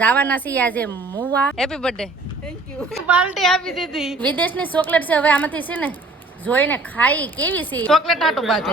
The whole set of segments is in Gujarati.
જવાના છે આજે મુવા. Happy birthday. Thank you. Party આપી દીધી. વિદેશની ચોકલેટ છે, હવે આમાંથી છે ને જોઈને ખાઈ કેવી છે ચોકલેટ. આટું બાદ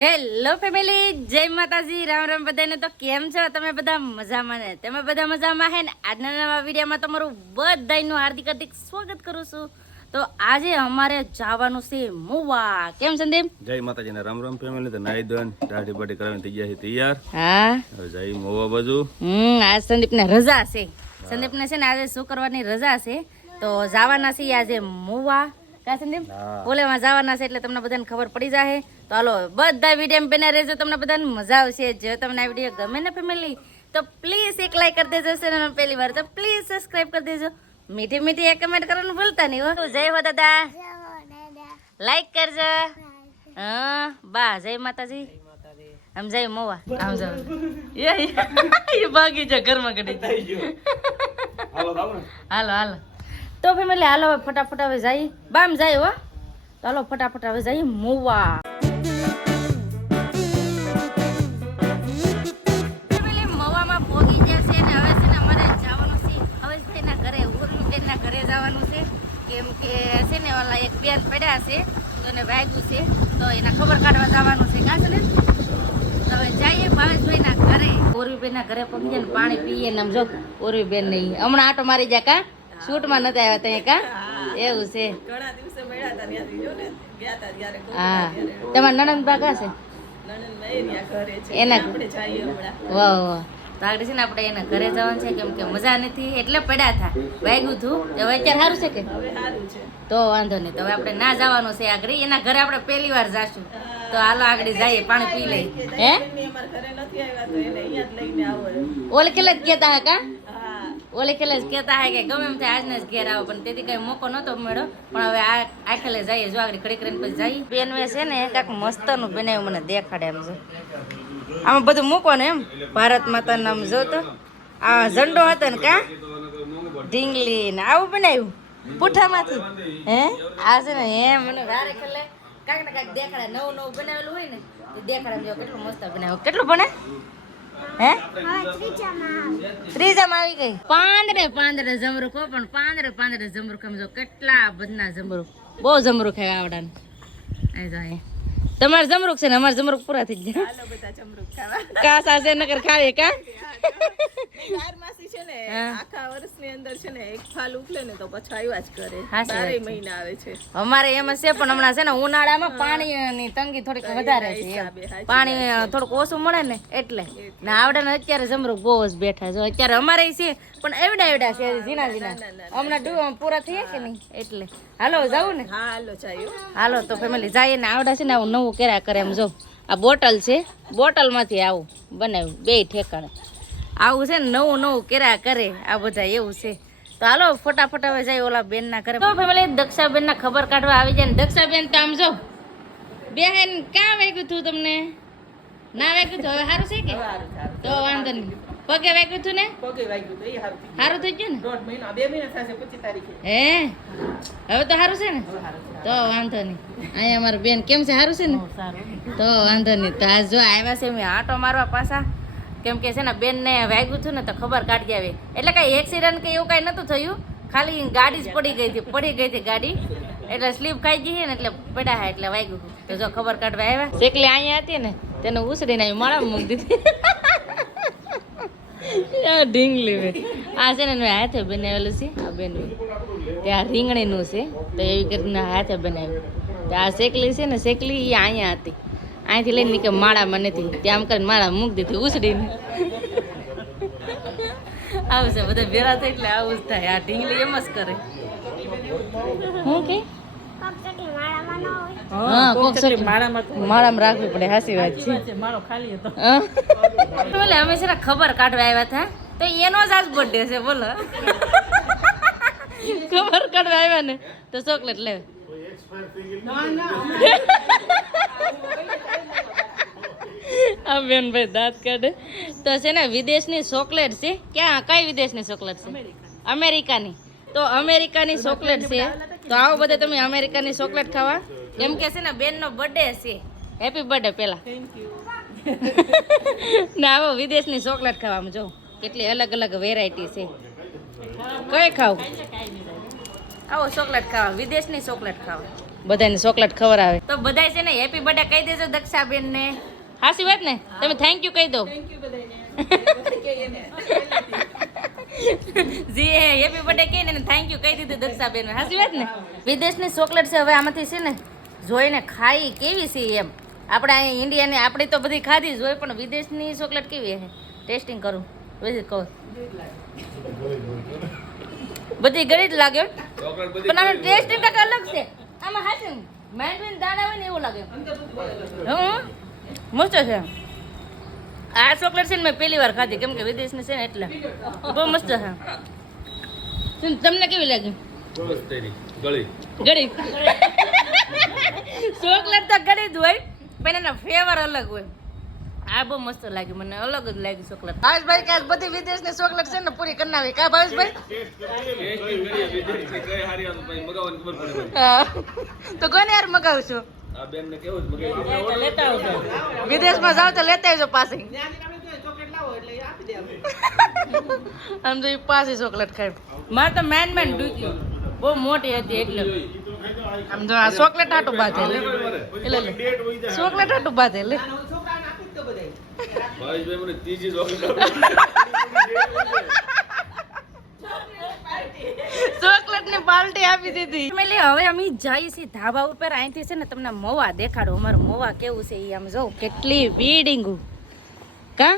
હેલો ફેમિલી, જય માતાજી, રામ રામ બધાને. તો કેમ છો તમે બધા? મજામાં ને? તમે બધા મજામાં હે ને? આજના નવા વિડીયોમાં તમારું બધાનું હાર્દિક હાર્દિક સ્વાગત કરું છું. તો આજે અમારે જવાનું છે મુવા. કેમ સંદીપ? જય માતાજી ને રામ રામ ફેમિલી. તો નાઈ ધોન દાઢી બાઢી કરાવીને થઈ ગયા છે તૈયાર. હા, હવે જઈ મુવા બાજુ. આજ સંદીપ ને રજા છે. સંદીપ ને છે ને આજે શુક્રવારની રજા છે, તો જવાના છે આજે મુવા. કા સંદીપ? ઓલેમાં જવાના છે એટલે તમને બધાને ખબર પડી જાય. તો હાલો બધા વિડીયો બને રહેજો, તમને બધાને મજા આવશે. જો તમને આ વિડીયો ગમે ને ફેમિલી તો પ્લીઝ એક લાઈક કરી દેજો. ચેનલ પહેલી વાર તો પ્લીઝ સબસ્ક્રાઇબ કરી દેજો. મીઠી મીઠી એક કમેન્ટ કરવાનું ભૂલતા નહીં હો. જય હો દાદા, લાઈક કરજો. હા બા, જય માતાજી. આમ જય મોવા, આમ જાવ. એ ભાગી જા ઘરમાં કડી. હાલો હાલો તો ફેમિલી હાલો ફટાફટ હવે જઈએ. બામ જાય હો. તો હાલો ફટાફટ હવે જઈએ મુવા. કેમ કે છે ને ઓલા એક બેન પડ્યા છે તો એને વાગ્યું છે, તો એના ખબર કાઢવા જવાનું છે. કાં છે ને તો હવે જઈએ ભાવેશભાઈના ઘરે. ઓરવીબેનના ઘરે પગીએ ને પાણી પીએ ને. આમ જો ઓરવીબેન નહીં હમણાં આટો મારી જા. કા શૂટમાં નતા આવ્યા ત્યાં? કા એવું છે? હા, તમારા નણંદ બા કા છે? એના વાહ વાહ. તો આગળ છે ને આપણે એના ઘરે જવાનું છે, કેમ કે મજા નથી એટલે પડ્યા હતા. વાગ્યું હતું હવે અત્યારે સારું છે કે? તો વાંધો નહીં. તો હવે આપણે ના જવાનું છે આગળ. એના ઘરે આપણે પહેલી વાર જાશું. તો હાલો આગળ જઈએ, પાણી પી લઈએ. હે ઓલે કેલે જ કહેતા હે? કા ઓલે કેલે જ કહેતા હે કે ગમે એમ થાય આજને જ ઘેર આવો, પણ તેથી કઈ મોકો નતો મળ્યો. પણ હવે આ ખેલે જઈએ. જો આગળ ઘડી કરીને પછી જઈએ. બેનવે છે ને કાંઈક મસ્તનું બનાવ્યું, મને દેખાડે એમ. જો આમાં બધું મૂકો ને એમ ભારત માતા નામ જો. તો આ ઝંડો હતો ને કા ઢીંગલી ને આવું બનાવ્યું પૂઠામાંથી. હે આ છે ને હે મને વારે ખેલે કાંઈક ને કાંઈક દેખાડે. નવું નવું બનાવેલું હોય ને એ દેખાડે. જો કેટલું મસ્ત બનાવ્યું. કેટલું બને? હે ત્રીજામાં આવી ગઈ. પાંદરે જમરૂખ હો, પણ પાંદરે જમરૂખ. આમ જો કેટલા બધા જમરૂખ. બહુ જમરૂખ હે આવડાને. અહીં જો અહીં તમારે જમરૂખ છે ને અમારે જમરૂખ પૂરા થઈ ગયા. કા સાસે નકર ખાવે કા છે ને આખા વર્ષની અંદર છે ને એક ફાલ ઉકલે ને તો પછી આવ્યા જ કરે. 12 મહિના આવે છે અમારે. એમ છે પણ હમણાં છે ને ઉનાળામાં પાણીની તંગી થોડીક વધારે છે. પાણી થોડુંક ઓછું મળે ને એટલે ને આવડે ને. અત્યારે જમરૂખ બહુ જ બેઠા જો. અત્યારે અમારે છે પણ એવડા છે ઝીણા હમણાં પૂરા થયા કે નહીં એટલે. હાલો જાવું ને? હા હાલો ચાયો. હાલો તો ફેમિલી જઈએ ને. આવડા છે ને આવું નવું કર્યા કરે. એમ જો આ બોટલ છે, બોટલમાંથી આવું બનાવ્યું બે ઠેકાણે. આવું છે ને નવું નવું કર્યા કરે આ બધા, એવું છે. તો હાલો ફટાફટ હવે જાય ઓલા બેન ના ઘરે. તો ફેમિલી દક્ષાબેન ના ખબર કાઢવા આવી જાય ને. દક્ષાબેન તો આમ જો બેન ક્યાં વાગ્યું હતું તમને? ના વાગ્યું તો હવે સારું છે કે? તો વાંધો નહીં. પગે વાગ્યું હતું ને? પગે વાગ્યું તો એ સારું થઈ ગયું ને? 1.5 મહિના 2 મહિના થશે 25 તારીખે. હે હવે તો સારું છે ને? તો વાંધો નહીં. અહીંયા અમારા બેન કેમ છે? સારું છે ને? તો વાંધો નહીં. તો આજ જો આવ્યા છે મેં આટો મારવા પાછા. કેમ કે છે ને બેન ને વાગ્યું હતું ને તો ખબર કાઢી આવે. એટલે કઈ એક્સિડન્ટ કે એવું કઈ નતું થયું, ખાલી ગાડી જ પડી ગઈ હતી ગાડી. એટલે સ્લીપ ખાઈ ગઈ ને એટલે પડ્યા હા એટલે વાગ્યું. તો જો ખબર કાઢવા આવ્યા. શેકલી અહીંયા હતી ને તેને ઉસડીને માળામાં મૂકી દીધી. ઢીંગલી આ છે ને હાથે બનાવેલું છે. આ બેન ત્યાં રીંગણીનું છે તો એવી કરીને હાથે બનાવ્યું. તો આ શેકલી છે ને શેકલી એ અહીંયા હતી. અહીંથી લઈને કે માળામાં નથી, ત્યાં આમ કરીને માળા મૂકી દીધી ઉસડીને. આવું છે બધા ભેરા થાય એટલે આવું જ થાય. આ ઢીંગલી એમ જ કરે. હું કે હા માળામાં રાખવી પડે. હાસી વાત છે. અમે છે ને ખબર કાઢવા આવ્યા હતા તો એનો જ આજ બર્થડે છે. બોલો ખબર કાઢવા આવ્યા ને તો ચોકલેટ લે. આ બેન ભાઈ દાંત કાઢે. તો છે ને વિદેશની ચોકલેટ છે. ક્યાં કઈ વિદેશની ચોકલેટ છે? અમેરિકાની. તો અમેરિકાની ચોકલેટ છે. તો આવો બધે તમે અમેરિકાની ચોકલેટ ખાવા. એમ કે છે ને બેન નો બર્થડે છે. હેપી બર્થડે પેલા. Thank you. ના આવો વિદેશની ચોકલેટ ખાવામાં જો કેટલી અલગ અલગ વેરાયટી છે. કઈ ખાવું? આવો ચોકલેટ ખાવા, વિદેશની ચોકલેટ ખાવા. બધાને ચોકલેટ ખવડાવે તો બધાય છે ને હેપી બર્થડે કહી દેજો દક્ષાબેન ને. હાસી વાત ને? તમે થેન્ક યુ કહી દો. જી હેપી બર્થડે કહીને થેન્ક યુ કહી દીધું દક્ષાબેન. હાસી વાત ને? વિદેશની ચોકલેટ છે હવે આમાંથી છે ને જોઈને ખાઈ કેવી છે એમ. આપણે અહીંયા ઇન્ડિયાની આપણી તો બધી ખાધી જ હોય પણ વિદેશની ચોકલેટ કેવી છે ટેસ્ટિંગ કરું બધી કહું. બધી ગળી જ લાગે પણ આનો ટેસ્ટિંગ કાંઈક અલગ છે. આમાં હાચું મેન્ડવીન દાણા હોય ને એવું લાગે. મસ્ત છે આ ચોકલેટ છે ને મેં પહેલી વાર ખાધી કેમ કે વિદેશની છે ને એટલે બહુ મસ્ત છે. તમને કેવી લાગી? ગળી ચોકલેટ તો ગળી જ હોય પણ એના ફ્લેવર અલગ હોય. આ બહુ મસ્ત લાગ્યું મને, અલગ જ લાગી ચોકલેટ. ભાવેશભાઈ કે બધી વિદેશની ચોકલેટ છે ને પૂરી કરી નાખી કા ભાવેશભાઈ? તો કોને યાર મગાવશો? વિદેશમાં જાવ તો લેતા આવજો પાછી. આમ તો પાછી ચોકલેટ ખાય. મારે તો મેન ડૂક્યું બહુ મોટી હતી એટલે આમ જો આ ચોકલેટ આટું બાંધે એટલે ચોકલેટ આટું બાંધે એટલે ચોકલેટ ની પાર્ટી આપી દીધી. હવે અમે જઈએ છીએ ધાબા ઉપર. અહીંથી છે ને તમને મવા દેખાડો. અમારું મવા કેવું છે એ આમ જો કેટલી બિલ્ડિંગ કા.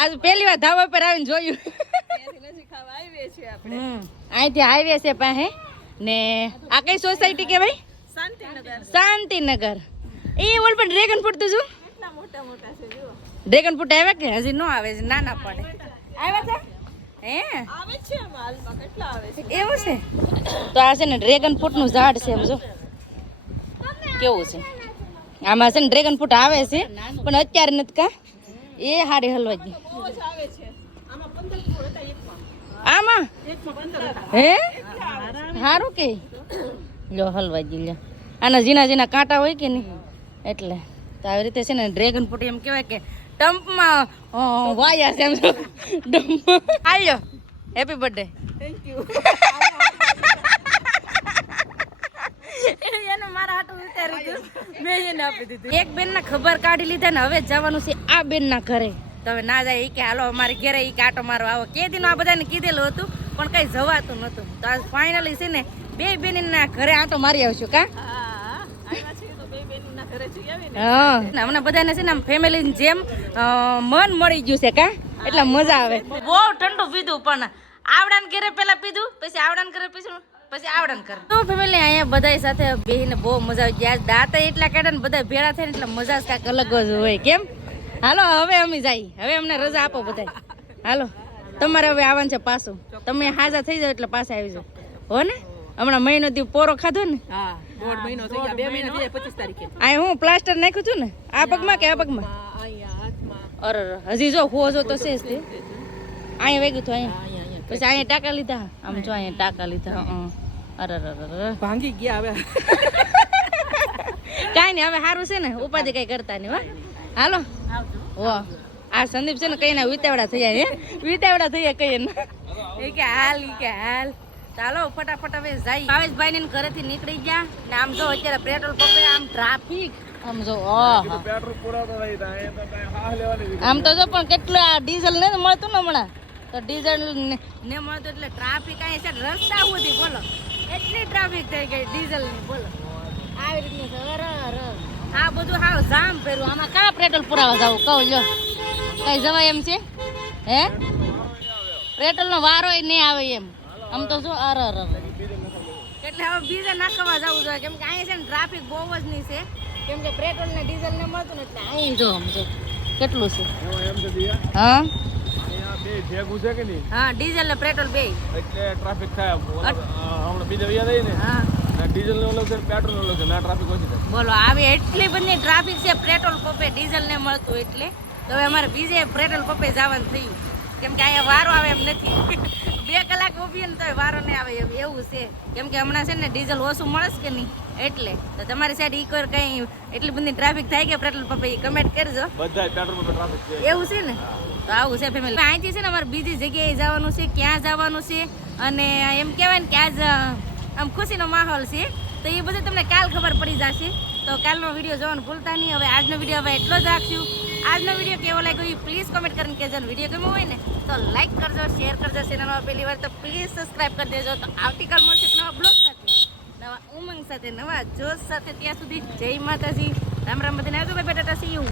આજ પહેલી વાર ધાબા ઉપર આવીને જોયું. અહીંથી હાઈવે છે પાસે ને આ કઈ સોસાયટી કે ભાઈ? શાંતિનગર. એ ઓલ પણ ડ્રેગન ફ્રૂટ તો જો ડ્રેગન ફ્રૂટ આવ્યા કે હજી ન આવે છે? નાના પડે આવ્યા છે હે એવું છે. તો આ છે ને ડ્રેગન ફ્રૂટ નું ઝાડ છે એમ જો કેવું છે. આમાં છે ને ડ્રેગન ફ્રૂટ આવે છે પણ અત્યારે નથી કા. એ હાડી હલવા ગઈ આમાં હે સારું કે લો હલવા ગઈ લ્યો. આના ઝીણા ઝીણા કાંટા હોય કે નહીં એટલે તો આવી રીતે છે ને ડ્રેગન ફ્રૂટ એમ કહેવાય કે ટમ્પમાં વાયા છે એમ ડમ્પમાં. આવ્યો હેપી બર્થડે. Thank you. એને મારા હાટું ઉતારી દીધું મેં એને આપી દીધું. એક બેન ના ખબર કાઢી લીધા ને હવે જવાનું છે આ બેન ના ઘરે. તો હવે ના જાય એ કે હાલો અમારે ઘરે એ કે આટો મારો આવો. કે દીનું આ બધાને કીધેલું હતું પણ કઈ જવાતું નતું. તો આજ ફાઇનલી છે ને બે બેનના ઘરે આટો મારી આવશું કા. હમણાં બધાને છે ને આમ ફેમિલી જેમ મન મળી ગયું છે કા એટલે મજા આવે. બહુ ઠંડુ પીધું પણ આવડાને ઘરે પેલા પીધું પછી આવડાને ઘરે પીધું પછી આવડાને ઘરે. તો ફેમિલી અહીંયા બધા સાથે બેહીને બહુ મજા આવી ગઈ. આજ દાંતા એટલા કાઢે ને બધા ભેળા થઈને એટલે મજા જ કાંઈક અલગ જ હોય કેમ. હાલો હવે અમે જઈએ. હવે અમને રજા આપો બધા. હાલો તમારે હવે આવવાનું છે પાછું. તમે હાજા થઈ જાવ એટલે પાછા આવી જાવ હો ને. હમણાં મહિનો દી પોરો ખાધો ને. આ હું પ્લાસ્ટર નાખ્યું હતું ને આ પગમાં કે આ પગમાં? અરે હજી જો હો જો તો છે જ તે. અહીંયા વેગું હતું અહીંયા પછી અહીંયા ટાંકા લીધા. આમ જો અહીંયા ટાંકા લીધા. અરે ભાંગી ગયા હવે. કાંઈ નહીં હવે સારું છે ને ઉપાધિ કઈ કરતા નહીં. હાલો હો આ સંદીપ છે ને કઈ ના વિતાવડા થયા હે વિતાવડા થયા કઈ એ કે હાલ કે હાલ. ચાલો ફટાફટ હવે જાય. ભાવેશભાઈ ને ઘરેથી નીકળી ગયા ને આમ જો અત્યારે પેટ્રોલ પંપે આમ ટ્રાફિક આમ જો આમ તો જો પણ કેટલું આ ડીઝલ ને મળતું ને હમણાં તો ડીઝલ ને મળતું એટલે ટ્રાફિક અહીં છે રસ્તા સુધી બોલો એટલી ટ્રાફિક થઈ ગઈ ડીઝલ ની બોલો આવી રીતનું આ બધું હાવ જામ ફેરવું. આમાં કાં પેટ્રોલ પુરાવા જવું કહું લ્યો કઈ જવાય એમ છે હે? પેટ્રોલ નો વારો નહીં આવે એમ. આમ તો શું અરે એટલે હવે બીજા નાખવા જવું જોઈએ કેમ કે અહીંયા છે ને ટ્રાફિક બહુ જ નહીં છે કેમ કે પેટ્રોલ ને ડીઝલ ને મળતું ને એટલે અહીં જો આમ જો કેટલું છે. હા હા ડીઝલ ને પેટ્રોલ બે એટલે ટ્રાફિક થાય. હમણાં બીજા વ્યા થઈ ને હા ડીઝલ ને ઓલો છે પેટ્રોલ નો ઓલો છે ના ટ્રાફિક ઓછી થાય. બોલો આવી એટલી બધી ટ્રાફિક છે પેટ્રોલ પંપે ડીઝલ ને મળતું એટલે તો હવે અમારે બીજે પેટ્રોલ પંપે જવાનું થયું કેમ કે અહીંયા વારો આવે એમ નથી. 2 કલાક ઊભી ને તો વારો નહીં આવે એવું છે. કેમ કે હમણાં છે ને ડીઝલ ઓછું મળે છે કે નહીં એટલે. તો તમારી સાઈડ ઈકોર કઈ એટલી બધી ટ્રાફિક થાય કે પેટ્રોલ પંપે કમેન્ટ કરજો. બધા પેટ્રોલ પંપ ટ્રાફિક છે. એવું છે ને તો આવું છે ફેમિલી. અહીંથી છે ને અમારે બીજી જગ્યાએ જવાનું છે, ક્યાં જવાનું છે અને એમ કહેવાય ને કે આજ આમ ખુશીનો માહોલ છે. તો એ બધું તમને કાલ ખબર પડી જશે. તો કાલનો વિડીયો જોવાનું ભૂલતા નહીં. હવે આજનો વિડીયો હવે એટલો જ રાખશું. આજનો વિડીયો કેવો લાગ્યો એ પ્લીઝ કમેન્ટ કરીને કહેજો. વિડીયો ગમ્યો હોય ને તો લાઈક કરજો, શેર કરજો. ચેનલમાં પહેલી વાર તો પ્લીઝ સબસ્ક્રાઈબ કરી દેજો. તો આવતીકાલ મળશે એક નવા બ્લોગ સાથે, નવા ઉમંગ સાથે, નવા જોશ સાથે. ત્યાં સુધી જય માતાજી, રામ રામ બધાને આવજો. Bye bye, Tata, C you.